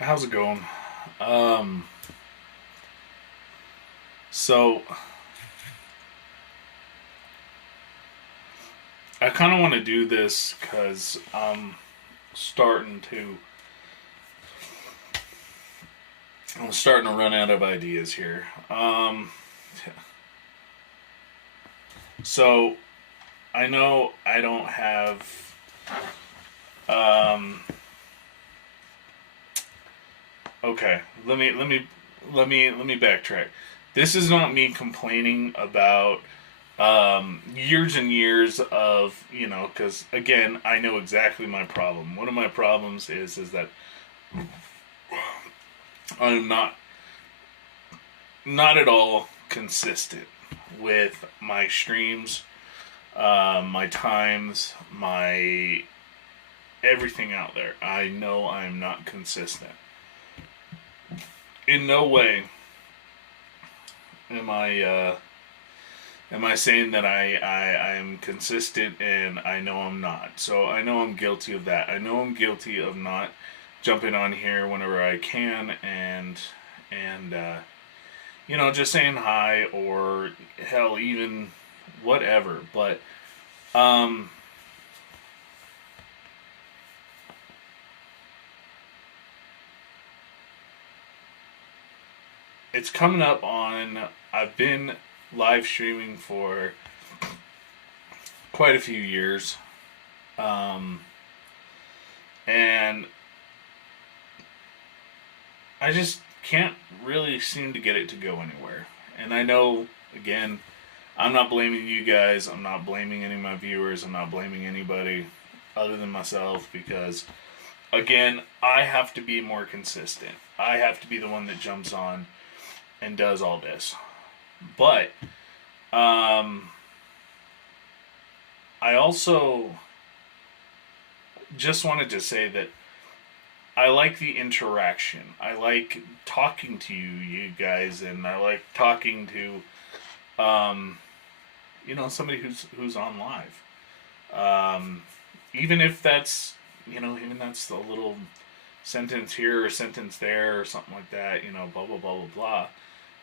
How's it going? Um, so I kind of want to do this because starting to, I'm starting to run out of ideas here. So I know I don't have, um, okay, let me backtrack. This is not me complaining about years and years of, because again, I know exactly my problem. One of my problems is that I'm not at all consistent with my streams, my times, my everything out there. I know I'm not consistent. In no way am I saying that I am consistent, and I know I'm not. So I know I'm guilty of that. I know I'm guilty of not jumping on here whenever I can, and just saying hi, or hell, even whatever. But um it's coming up on, I've been live streaming for quite a few years. Um and I just can't really seem to get it to go anywhere. And I know, again, I'm not blaming you guys. I'm not blaming any of my viewers. I'm not blaming anybody other than myself, because, again, I have to be more consistent. I have to be the one that jumps on and does all this. But um, I also just wanted to say that I like the interaction. I like talking to you guys, and I like talking to somebody who's on live. Um, even if that's even that's a little sentence here or sentence there or something like that. Blah blah blah blah blah,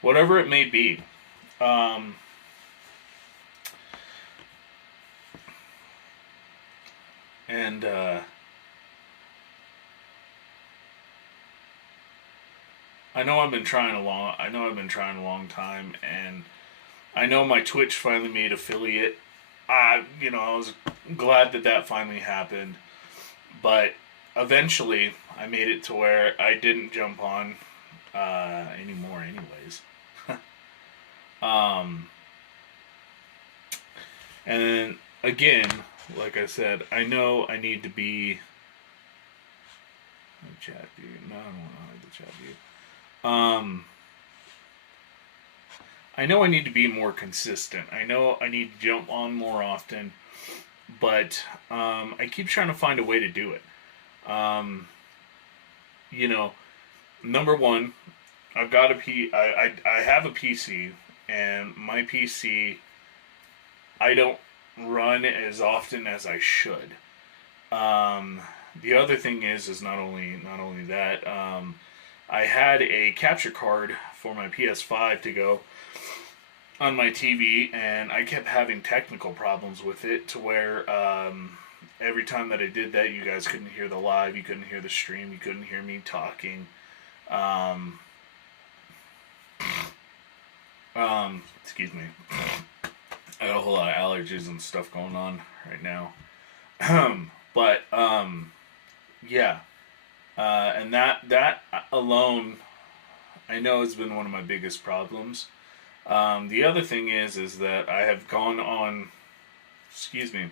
whatever it may be. Um, and I know I've been trying a long. I know I've been trying a long time, and I know my Twitch finally made affiliate. I was glad that that finally happened, but eventually I made it to where I didn't jump on anymore, anyways. um, and then again, like I said, I know I need to be. Chat view. No, I don't want to hide the chat view. I know I need to be more consistent. I know I need to jump on more often, but I keep trying to find a way to do it. Um, you know, Number one, I've got a P. I have a PC, and my PC I don't run as often as I should. Um, the other thing is not only that, I had a capture card for my PS5 to go on my TV, and I kept having technical problems with it to where every time that I did that, you guys couldn't hear the live, you couldn't hear the stream, you couldn't hear me talking. Um, Excuse me. I got a whole lot of allergies and stuff going on right now. But yeah, and that alone, I know has been one of my biggest problems. The other thing is that I have gone on. Excuse me.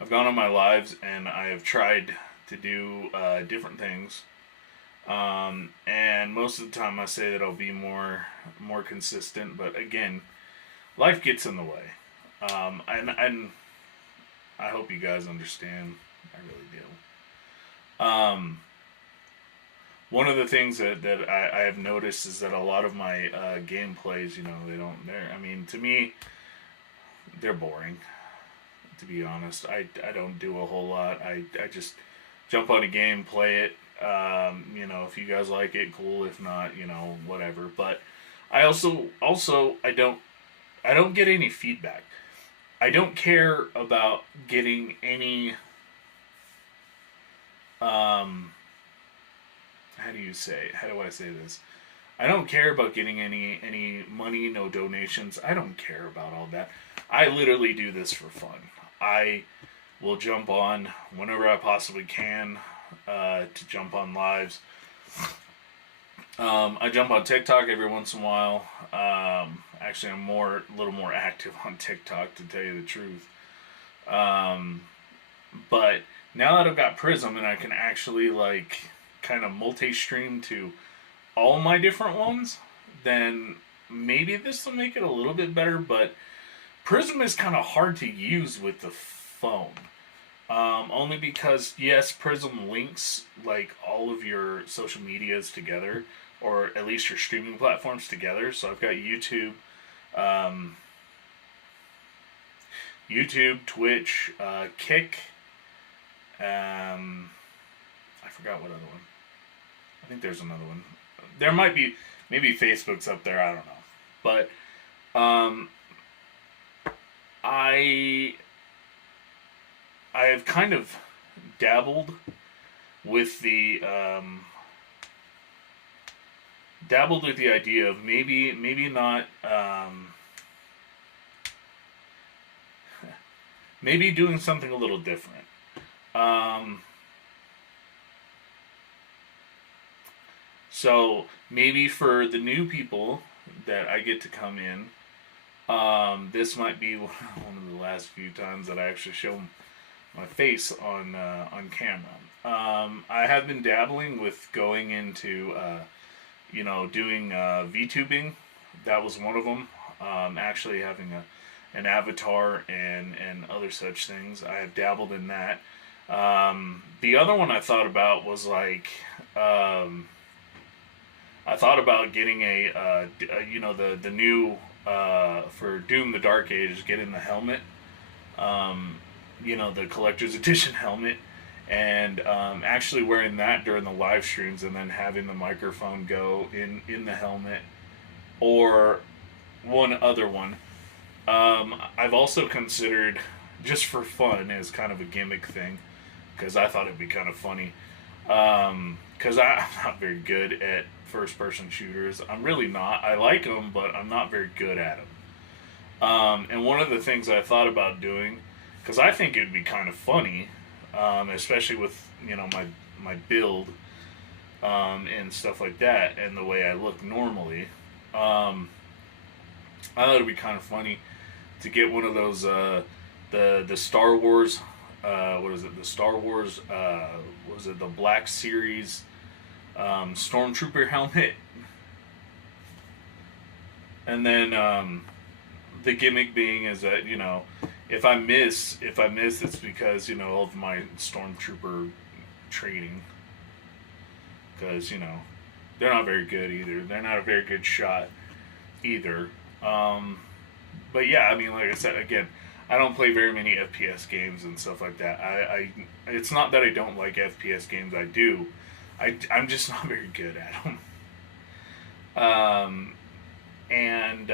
I've gone on my lives, and I have tried to do different things. And most of the time, I say that I'll be more consistent, but again, life gets in the way. And I hope you guys understand. I really do. One of the things that I have noticed is that a lot of my gameplays, I mean, to me, they're boring, to be honest. I don't do a whole lot. I just jump on a game, play it, You know, if you guys like it, cool. If not, you know, whatever. But I also I don't get any feedback. I don't care about getting any um how do I say this? I don't care about getting any money, no donations. I don't care about all that. I literally do this for fun. I will jump on whenever I possibly can to jump on lives. I jump on TikTok every once in a while. Actually, I'm a little more active on TikTok to tell you the truth. Um, but now that I've got Prism and I can actually like kind of multi-stream to all my different ones, then maybe this will make it a little bit better. But Prism is kind of hard to use with the phone. Only because, yes, Prism links like all of your social medias together, or at least your streaming platforms together. So I've got um, Twitch, Kick. I forgot what other one. I think there's another one. There might be, maybe Facebook's up there. I don't know, but um, I I have kind of dabbled with the idea of maybe not maybe doing something a little different. Um, so maybe for the new people that I get to come in, this might be one of the last few times that I actually show my face on camera. I have been dabbling with going into doing VTubing. That was one of them. Actually having an avatar and other such things. I have dabbled in that. The other one I thought about was like I thought about getting the new for Doom the Dark Age, getting the helmet. The collector's edition helmet, and actually wearing that during the live streams, and then having the microphone go in the helmet, or one other one. I've also considered, just for fun, as kind of a gimmick thing, because I thought it'd be kind of funny. Because I'm not very good at first-person shooters. I'm really not. I like them, but I'm not very good at them. And one of the things I thought about doing, because I think it'd be kind of funny, especially with my build and stuff like that, and the way I look normally. I thought it'd be kind of funny to get one of those the Star Wars what is it, the Star Wars what was it, the Black Series Stormtrooper helmet, and then the gimmick being is that if I miss it's because of my Stormtrooper training, because they're not very good either. They're not a very good shot either. But yeah, I mean, like I said, again, I don't play very many FPS games and stuff like that. It's not that I don't like FPS games. I do. I'm just not very good at them. And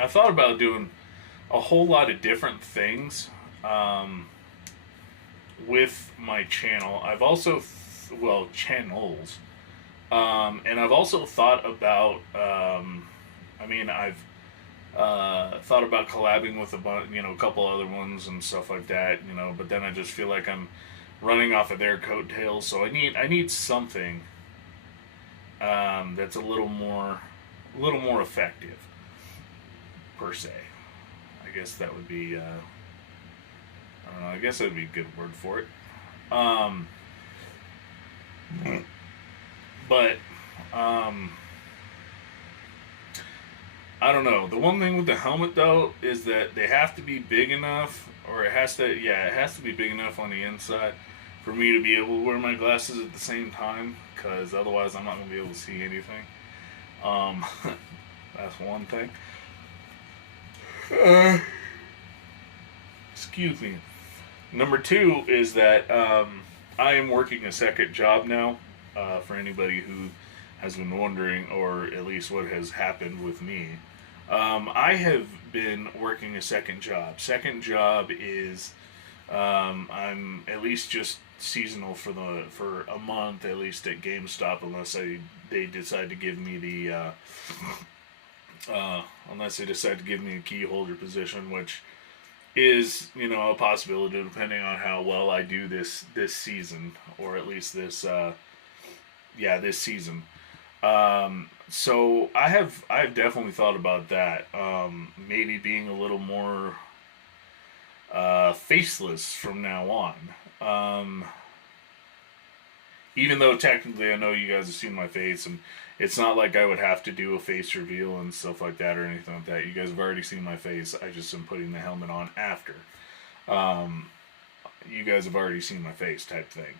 I thought about doing a whole lot of different things with my channel. I've also, channels. And I've also thought about, I've thought about collabing with a couple other ones and stuff like that, but then I just feel like I'm running off of their coattails, so I need something that's a little more effective, per se. I guess that would be, I don't know, I guess that would be a good word for it. But, I don't know. The one thing with the helmet, though, is that they have to be big enough, or it has to be big enough on the inside for me to be able to wear my glasses at the same time, because otherwise I'm not going to be able to see anything. That's one thing. Excuse me. Number two is that I am working a second job now. For anybody who has been wondering, or at least what has happened with me, I have been working a second job. Second job is I'm at least just seasonal for a month at least at GameStop, they decide to give me the unless they decide to give me a key holder position, which is, a possibility depending on how well I do this season, or at least this season. So I've definitely thought about that. Maybe being a little more faceless from now on. Even though technically I know you guys have seen my face, and it's not like I would have to do a face reveal and stuff like that or anything like that. You guys have already seen my face. I just am putting the helmet on after. You guys have already seen my face type thing.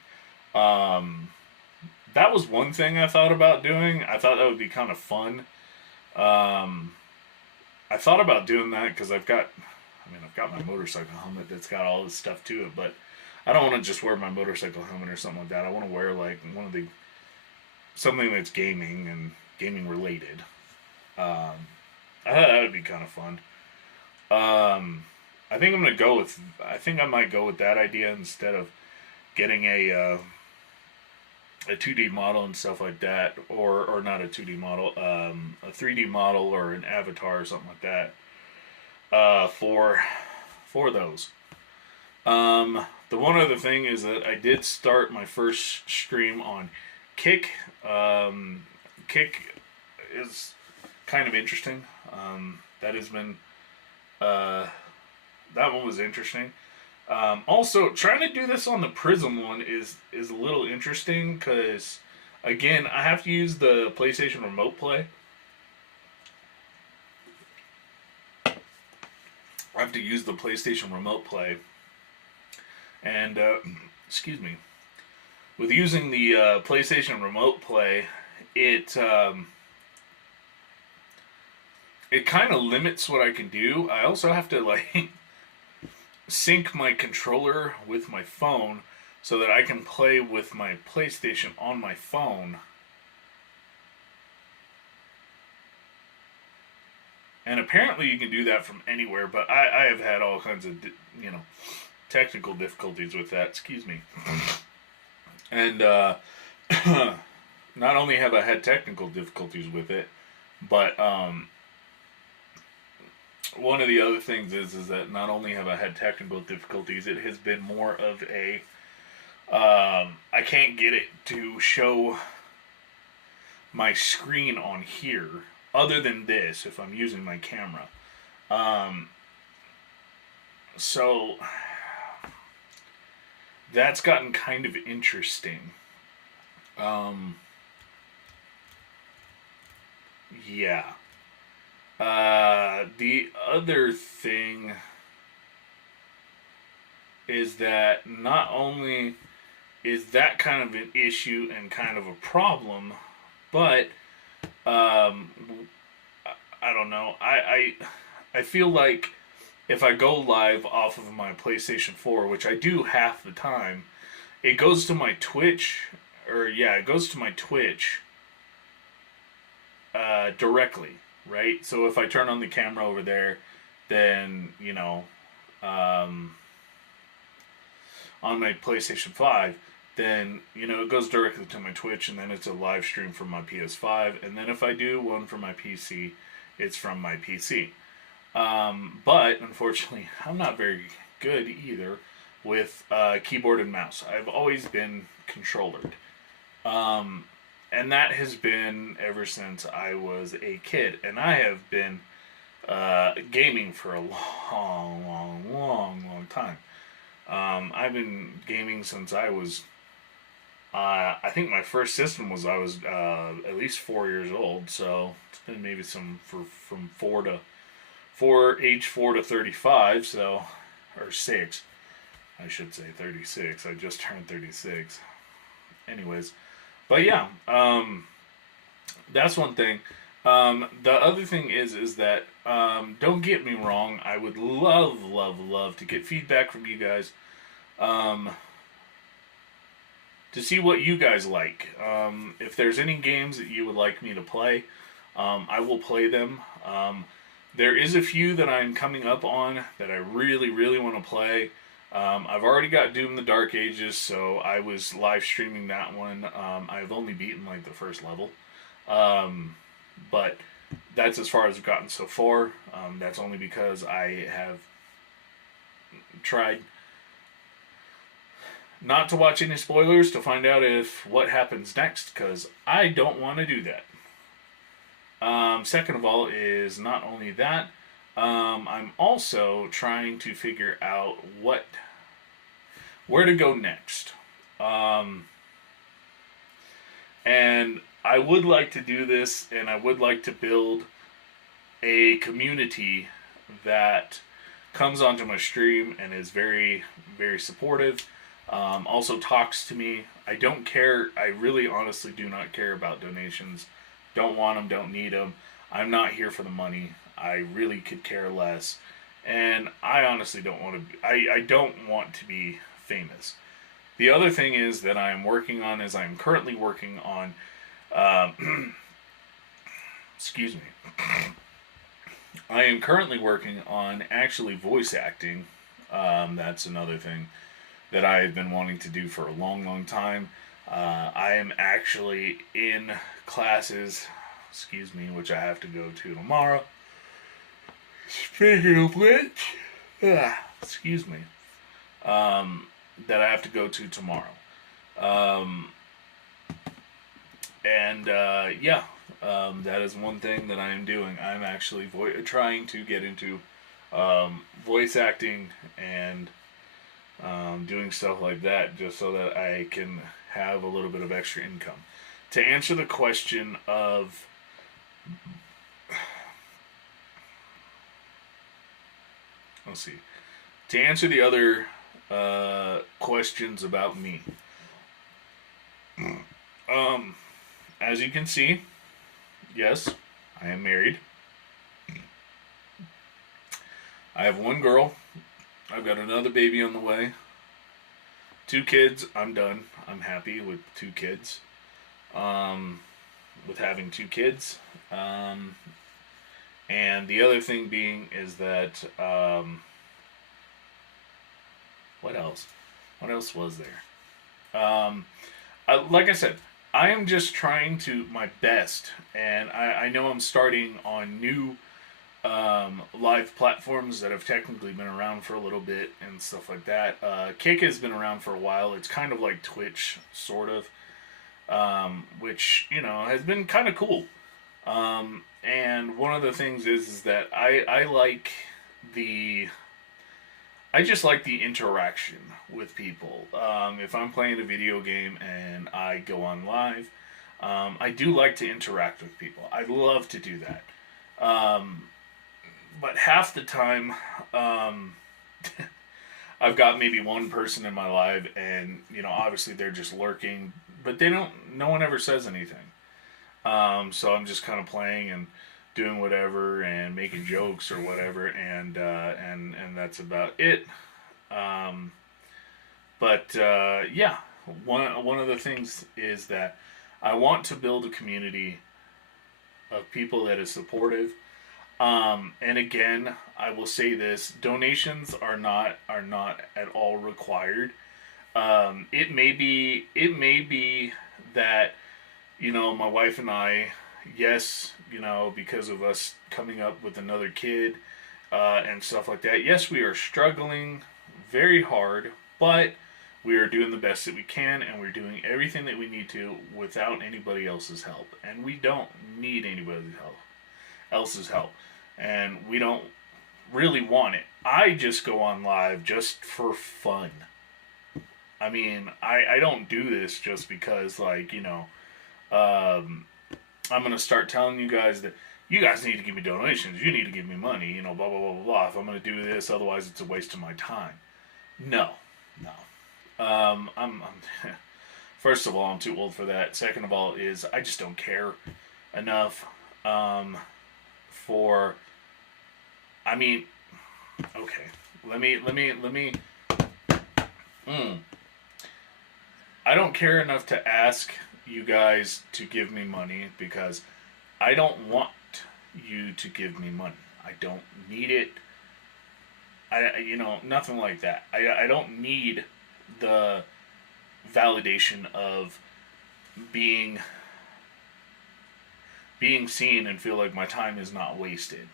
That was one thing I thought about doing. I thought that would be kind of fun. I thought about doing that because I've got my motorcycle helmet that's got all this stuff to it, but I don't want to just wear my motorcycle helmet or something like that. I want to wear like something that's gaming and gaming related. I thought that would be kind of fun. I think I might go with that idea instead of getting a 2D model and stuff like that, or not a 2D model, a 3D model or an avatar or something like that. For those. The one other thing is that I did start my first stream on Kick. Kick is kind of interesting. That has been that one was interesting. Also, trying to do this on the Prism one is a little interesting because, again, I have to use the PlayStation Remote Play. I have to use the PlayStation Remote Play. And, excuse me. With using the PlayStation Remote Play, it kind of limits what I can do. I also have to, sync my controller with my phone so that I can play with my PlayStation on my phone. And apparently you can do that from anywhere, but I have had all kinds of, technical difficulties with that. Excuse me. And not only have I had technical difficulties with it, but one of the other things is that not only have I had technical difficulties, it has been more of a I can't get it to show my screen on here other than this if I'm using my camera. So that's gotten kind of interesting. Yeah. The other thing is that not only is that kind of an issue and kind of a problem, but I don't know. I feel like if I go live off of my PlayStation 4, which I do half the time, it goes to my Twitch, directly, right? So if I turn on the camera over there, then, on my PlayStation 5, then, it goes directly to my Twitch, and then it's a live stream from my PS5, and then if I do one for my PC, it's from my PC. But, unfortunately, I'm not very good either with keyboard and mouse. I've always been controllered. And that has been ever since I was a kid. And I have been gaming for a long time. I've been gaming since I was, I think my first system was I was at least 4 years old. So it's been maybe from age 4 to 35. So, or 6, I should say 36. I just turned 36. Anyways, but yeah, that's one thing. The other thing is that, don't get me wrong, I would love to get feedback from you guys. um, to see what you guys like. If there's any games that you would like me to play, I will play them. There is a few that I'm coming up on that I really, really want to play. I've already got Doom the Dark Ages, so I was live streaming that one. I've only beaten like the first level. But that's as far as I've gotten so far. That's only because I have tried not to watch any spoilers to find out if what happens next, because I don't want to do that. Second of all is not only that, I'm also trying to figure out where to go next. And I would like to do this, and I would like to build a community that comes onto my stream and is very, very supportive. Also talks to me. I don't care. I really honestly do not care about donations. Don't want them, don't need them. I'm not here for the money. I really could care less. And I honestly don't want to, I don't want to be famous. The other thing is that I'm working on is I'm currently working on, excuse me. I am currently working on actually voice acting. That's another thing that I've been wanting to do for a long, long time. I am actually in classes, which I have to go to tomorrow. Speaking of which, excuse me, that I have to go to tomorrow. That is one thing that I am doing. I'm actually trying to get into voice acting and doing stuff like that, just so that I can have a little bit of extra income. To answer the question of let's see. To answer the other questions about me. As you can see, yes, I am married. I have one girl. I've got another baby on the way. 2 kids. I'm done. I'm happy with 2 kids. With having 2 kids. And the other thing being is that, what else? What else was there? Like I said, I am just trying to my best, and I know I'm starting on new live platforms that have technically been around for a little bit and stuff like that. Kick has been around for a while. It's kind of like Twitch, sort of, which, you know, has been kind of cool. And one of the things is that I just like the interaction with people. If I'm playing a video game and I go on live, I do like to interact with people. I love to do that. But half the time, I've got maybe one person in my live, and, you know, obviously they're just lurking, but no one ever says anything. So I'm just kind of playing and doing whatever and making jokes or whatever, and that's about it. One of the things is that I want to build a community of people that is supportive. And again, I will say this: donations are not at all required. It may be that, you know, my wife and I, yes, you know, because of us coming up with another kid and stuff like that, yes, we are struggling very hard, but we are doing the best that we can, and we're doing everything that we need to without anybody else's help. And we don't need anybody else's help. And we don't really want it. I just go on live just for fun. I mean, I don't do this just because, like, you know, I'm going to start telling you guys that you guys need to give me donations. You need to give me money, you know, blah, blah, blah, blah, blah. If I'm going to do this, otherwise it's a waste of my time. No. I'm first of all, I'm too old for that. Second of all is I just don't care enough for, I mean, okay. Let me Mm. I don't care enough to ask you guys to give me money because I don't want you to give me money. I don't need it. Nothing like that. I don't need the validation of being being seen and feel like my time is not wasted.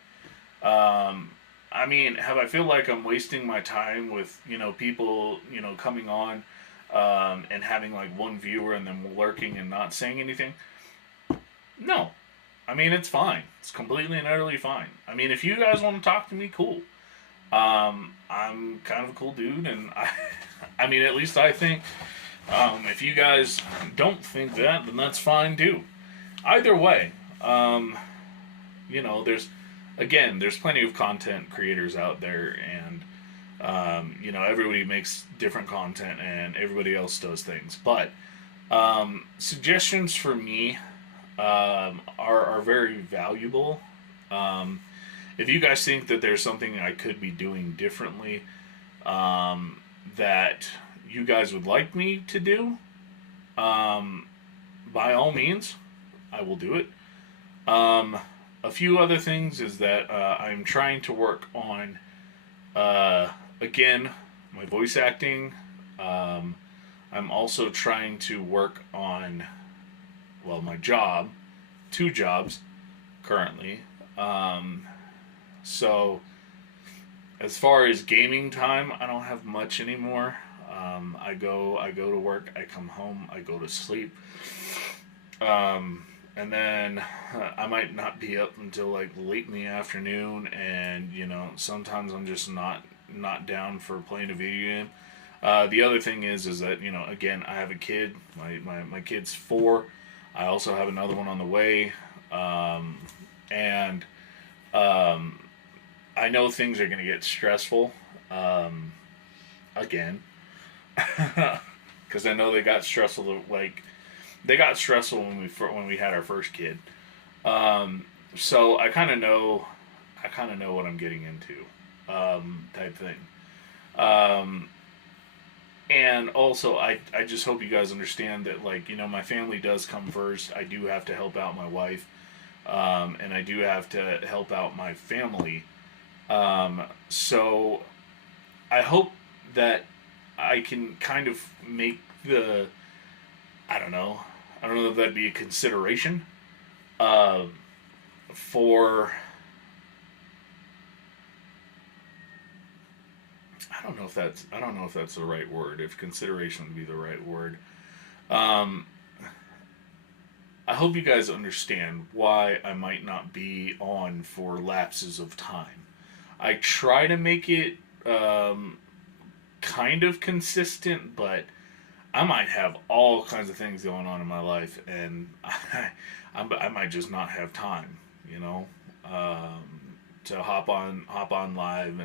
I mean, have I feel like I'm wasting my time with people coming on and having like one viewer and then lurking and not saying anything? No. I mean, it's fine. It's completely and utterly fine. I mean, if you guys want to talk to me, cool. I'm kind of a cool dude, and I mean, at least I think. If you guys don't think that, then that's fine too. Either way, there's plenty of content creators out there, and everybody makes different content, and everybody else does things. But suggestions for me are very valuable. If you guys think that there's something I could be doing differently, that you guys would like me to do, by all means, I will do it. A few other things is that I'm trying to work on, again, my voice acting. I'm also trying to work on, my job, 2 jobs currently. So, as far as gaming time, I don't have much anymore. I go to work, I come home, I go to sleep. And then I might not be up until like late in the afternoon, and sometimes I'm just not down for playing a video game. The other thing is that again, I have a kid. My kid's 4. I also have another one on the way, and I know things are going to get stressful again, because I know they got stressful when we had our first kid. So I kind of know what I'm getting into, type thing. And also I just hope you guys understand that my family does come first. I do have to help out my wife, and I do have to help out my family. So I hope that I can kind of make I don't know if that'd be a consideration for, I don't know if that's the right word, if consideration would be the right word. I hope you guys understand why I might not be on for lapses of time. I try to make it kind of consistent, but I might have all kinds of things going on in my life, and I might just not have time, to hop on live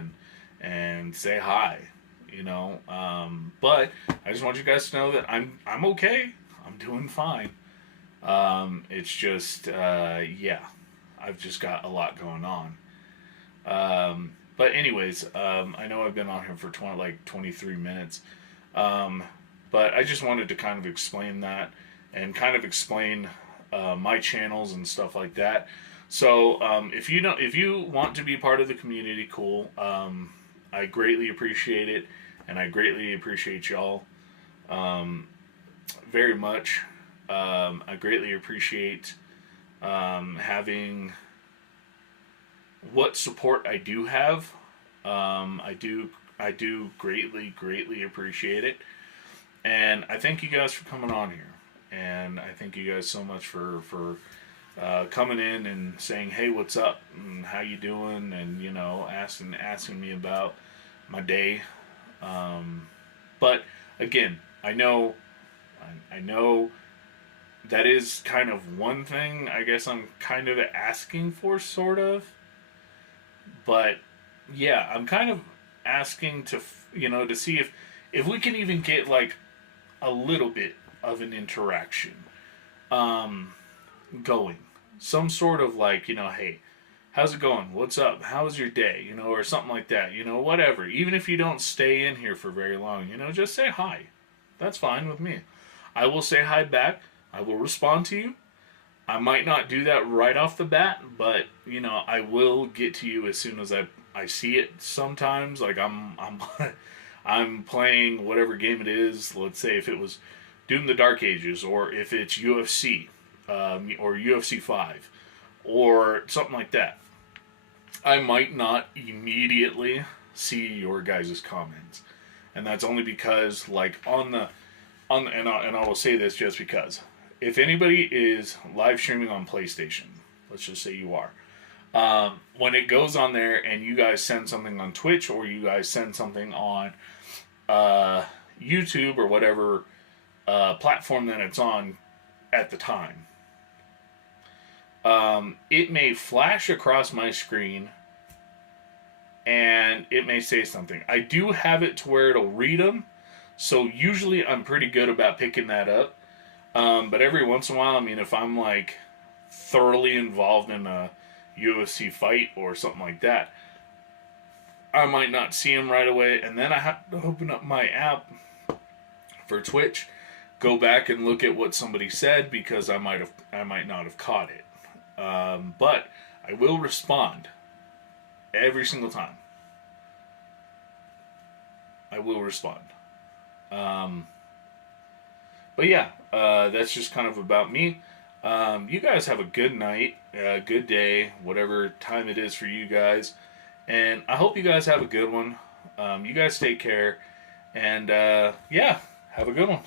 and say hi, But I just want you guys to know that I'm okay. I'm doing fine. It's just I've just got a lot going on. But anyways, I know I've been on here for 23 minutes. But I just wanted to kind of explain that and kind of explain my channels and stuff like that. So if you want to be part of the community, cool. I greatly appreciate it, and I greatly appreciate y'all very much. I greatly appreciate having what support I do have. I do greatly appreciate it. And I thank you guys for coming on here. And I thank you guys so much for coming in and saying, hey, what's up? And how you doing? And, asking me about my day. But, again, I know that is kind of one thing I guess I'm kind of asking for, sort of. But, yeah, I'm kind of asking to see if we can even get, a little bit of an interaction going. Some sort of hey, how's it going? What's up? How's your day? Or something like that. Whatever. Even if you don't stay in here for very long, just say hi. That's fine with me. I will say hi back. I will respond to you. I might not do that right off the bat, but I will get to you as soon as I see it. Sometimes, like I'm playing whatever game it is. Let's say if it was Doom: The Dark Ages, or if it's UFC, or UFC 5, or something like that. I might not immediately see your guys' comments, and that's only because, like, and I will say this just because, if anybody is live streaming on PlayStation, let's just say you are, when it goes on there and you guys send something on Twitch, or you guys send something on YouTube or whatever platform that it's on at the time, it may flash across my screen and it may say something. I do have it to where it'll read them, so usually I'm pretty good about picking that up. But every once in a while, I mean, if I'm like thoroughly involved in a UFC fight or something like that, I might not see them right away, and then I have to open up my app for Twitch, go back and look at what somebody said, because I might not have caught it. But I will respond every single time. I will respond. But yeah, that's just kind of about me. You guys have a good night, good day, whatever time it is for you guys. And I hope you guys have a good one. You guys take care. And yeah, have a good one.